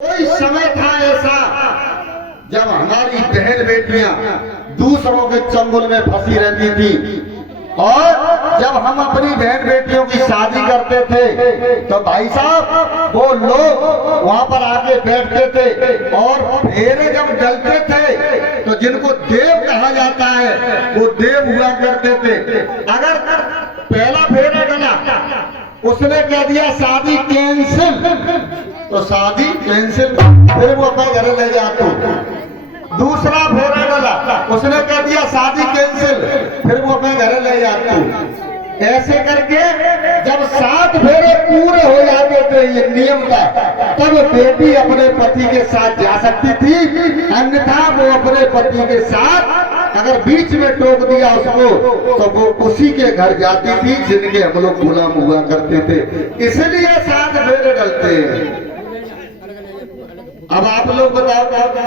कोई समय था ऐसा जब हमारी बहन बेटियां दूसरों के चंगुल में फंसी रहती थी, और जब हम अपनी बहन बेटियों की शादी करते थे तो भाई साहब वो लोग वहां पर आके बैठते थे और फेरे जब डलते थे तो जिनको देव कहा जाता है वो देव हुआ करते थे। अगर पहला फेरा डला उसने कह दिया शादी कैंसिल, तो शादी कैंसिल, फिर वो अपने घर ले जाते। दूसरा फेरा डला उसने कह दिया शादी कैंसिल, फिर वो अपने घर ले जाते। ऐसे करके जब 7 फेरे पूरे हो जाते थे ये नियम का, तब बेटी अपने पति के साथ जा सकती थी, अन्यथा वो अपने पति के साथ अगर बीच में टोक दिया उसको तो वो उसी के घर जाती थी जिनके हम लोग गुलाम हुआ करते थे। इसलिए 7 फेरे डलते हैं। अब आप लोग बताओ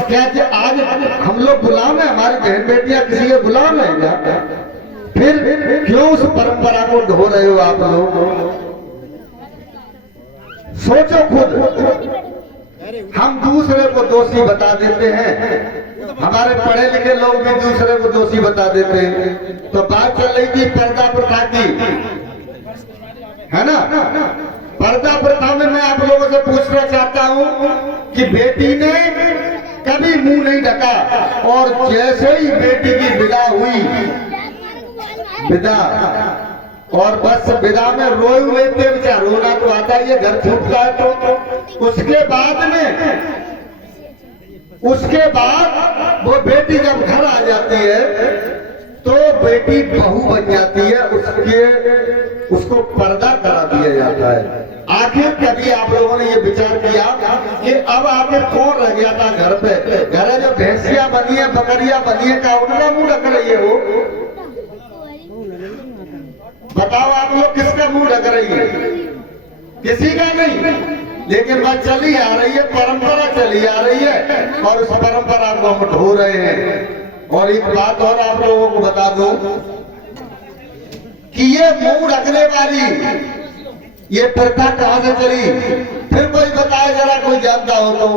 क्या आज हम लोग गुलाम है? हमारी बहन बेटियां किसी के गुलाम है क्या? फिर क्यों उस परंपरा को ढो रहे हो आप लोग? सोचो खुद। हम दूसरे को दोषी बता देते हैं, हमारे पढ़े लिखे लोग भी दूसरे को दोषी बता देते हैं। तो बात चल रही थी पर्दा प्रथा की, है ना? पर्दा प्रथा में मैं आप लोगों से पूछना चाहता हूं कि बेटी ने कभी मुंह नहीं ढका, और जैसे ही बेटी की विदा हुई, विदा और बस विदा में रोए हुए थे, बेचारा रोना तो आता ही है, घर छूटता है तो उसके बाद वो बेटी जब घर आ जाती है तो बेटी बहू बन जाती है, उसको पर्दा करा दिया जाता है। आखिर कभी आप लोगों ने ये विचार किया कि अब आखिर कौन रह गया था घर पे? घर जो भैंसिया बनी है, बकरिया बनी है, का उनका मुंह ढक रही है? वो बताओ आप लोग, किसका मुंह ढक रही है? किसी का नहीं, लेकिन बात चली आ रही है, परंपरा चली आ रही है, और उस परंपरा को हम ढो रहे हैं। और एक बात और आप लोगों को बता दूं कि ये मुंह ढकने वाली ये प्रथा कहां से चली? फिर कोई बताए जरा, कोई जानता हो तो।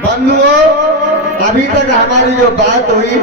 बंधुओं, अभी तक हमारी जो बात हुई